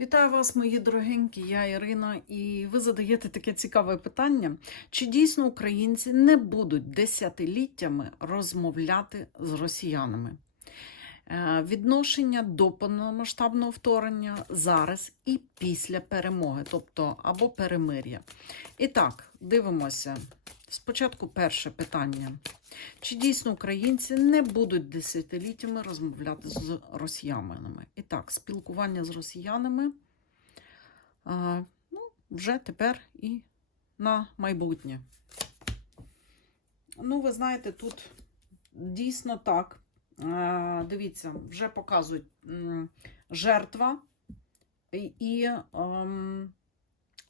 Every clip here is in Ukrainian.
Вітаю вас, мої дорогенькі, я Ірина, і ви задаєте таке цікаве питання: чи дійсно українці не будуть десятиліттями розмовляти з росіянами? Е, Відношення до повномасштабного вторгнення зараз і після перемоги, тобто або перемир'я. І так, дивимося. Спочатку перше питання. Чи дійсно українці не будуть десятиліттями розмовляти з росіянами? І так, спілкування з росіянами а, ну, вже тепер і на майбутнє. Ну, ви знаєте, тут дійсно так. А, дивіться, вже показують жертва і, і ем,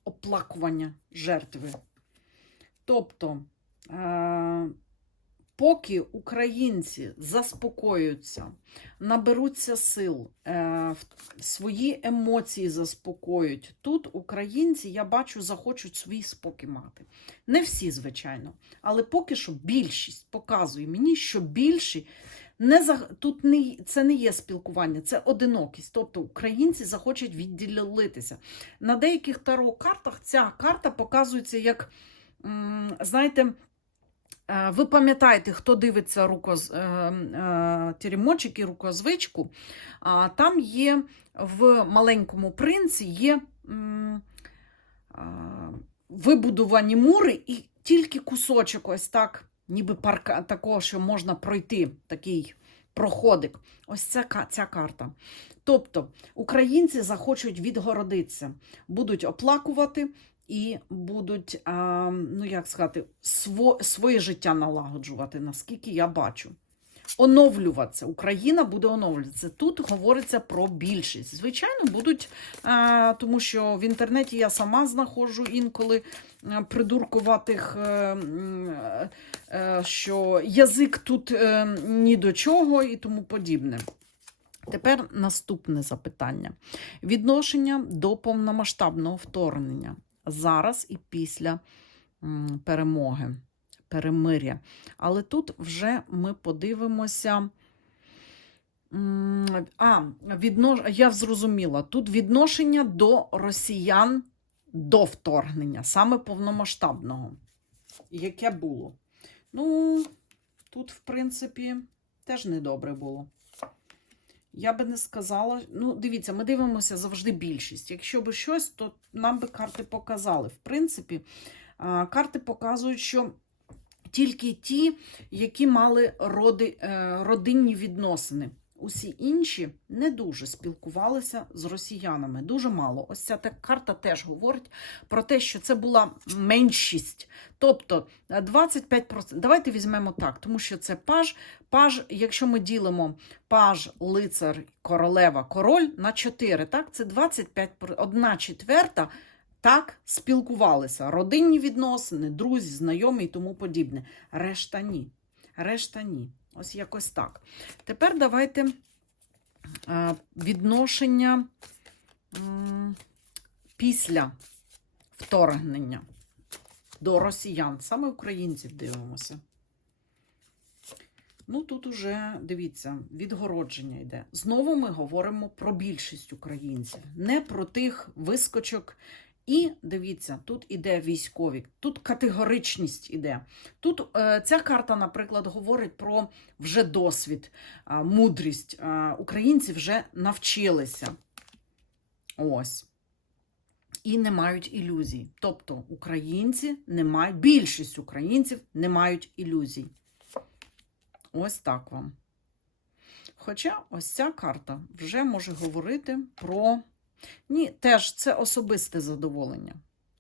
оплакування жертви. Тобто, е, поки українці заспокоюються, наберуться сил, е, свої емоції заспокоюють, тут українці, я бачу, захочуть свій спокій мати. Не всі, звичайно, але поки що більшість показує мені, що більші. Не. Тут не... це не є спілкування, це одинокість. Тобто українці захочуть відділитися. На деяких таро картах ця карта показується як знаєте, е, ви пам'ятаєте, хто дивиться рукоз... е, е, і рукозвичку, там є в маленькому принці є вибудовані мури і тільки кусочок, ось так, ніби парка такого, що можна пройти, такий проходик. Ось ця, ця карта. Тобто українці захочуть відгородитися, будуть оплакувати і будуть, ну як сказати, сво, своє життя налагоджувати, наскільки я бачу. Оновлюватися. Україна буде оновлюватися. Тут говориться про більшість. Звичайно, будуть, тому що в інтернеті я сама знаходжу інколи придуркуватих, е, е, що язик тут е, ні до чого і тому подібне. Тепер наступне запитання: відношення до повномасштабного вторгнення зараз і після перемоги, перемиря. Але тут вже ми подивимося. А, віднош... я зрозуміла, тут відношення до росіян до вторгнення, саме повномасштабного. Яке було? Ну, тут, в принципі, теж недобре було. Я би не сказала. Ну, дивіться, ми дивимося завжди більшість. Якщо би щось, то нам би карти показали. В принципі, карти показують, що тільки ті, які мали роди, е, родинні відносини. Усі інші не дуже спілкувалися з росіянами. Дуже мало. Ось ця карта теж говорить про те, що це була меншість. Тобто е, 25%. Давайте візьмемо так, тому що це паж. Паж, якщо ми ділимо паж, лицар, королева, король на 4, так, це 25, одна четверта так спілкувалися. Родинні відносини, друзі, знайомі і тому подібне. Решта ні. Решта ні. Ось якось так. Тепер давайте відношення після вторгнення до росіян, саме українців дивимося. Ну, тут уже, дивіться, відгородження йде. Знову ми говоримо про більшість українців, не про тих вискочок. І дивіться, тут іде військові, тут категоричність іде. Тут е, ця карта, наприклад, говорить про вже досвід, мудрість. Українці вже навчилися. Ось. І не мають ілюзій. Тобто українці не мають, більшість українців не мають ілюзій. Ось так вам. Хоча ось ця карта вже може говорити про. Ні, теж це особисте задоволення.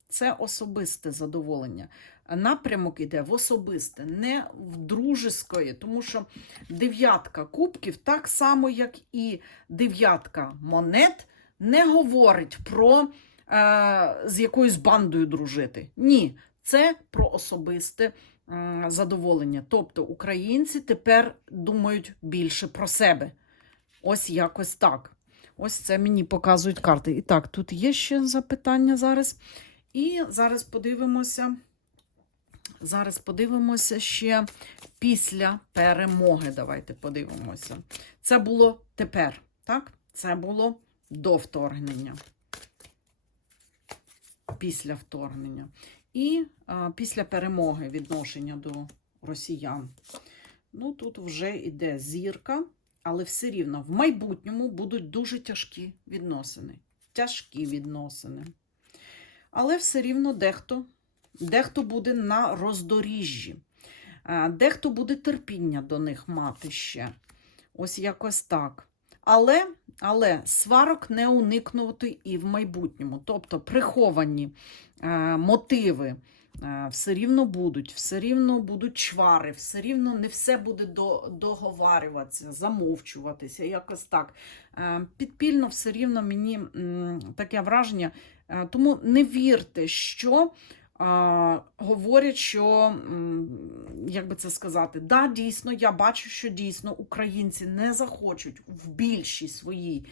Це особисте задоволення. Напрямок іде в особисте, не в дружеської, тому що дев'ятка кубків, так само, як і дев'ятка монет, не говорить про е, з якоюсь бандою дружити. Ні, це про особисте м, задоволення. Тобто українці тепер думають більше про себе. Ось якось так. Ось це мені показують карти. І так, тут є ще запитання зараз. І зараз подивимося. Зараз подивимося ще після перемоги. Давайте подивимося. Це було тепер, так? Це було до вторгнення, після вторгнення, і а, після перемоги відношення до росіян. Ну, тут вже йде зірка, але все рівно в майбутньому будуть дуже тяжкі відносини. Тяжкі відносини. Але все рівно дехто, дехто буде на роздоріжжі, Е, дехто буде терпіння до них мати ще. Ось якось так. Але, але сварок не уникнути і в майбутньому. Тобто приховані е, мотиви все рівно будуть, все рівно будуть чвари, все рівно не все буде до, договарюватися, замовчуватися, якось так. Е, підпільно все рівно мені таке враження. Е, тому не вірте, що говорять, що, як би це сказати, да, дійсно, я бачу, що дійсно українці не захочуть в більшій своїй,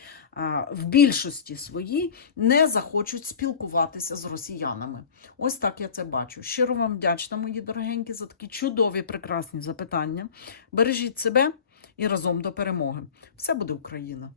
в більшості своїй не захочуть спілкуватися з росіянами. Ось так я це бачу. Щиро вам вдячна, мої дорогенькі, за такі чудові, прекрасні запитання. Бережіть себе і разом до перемоги. Все буде Україна!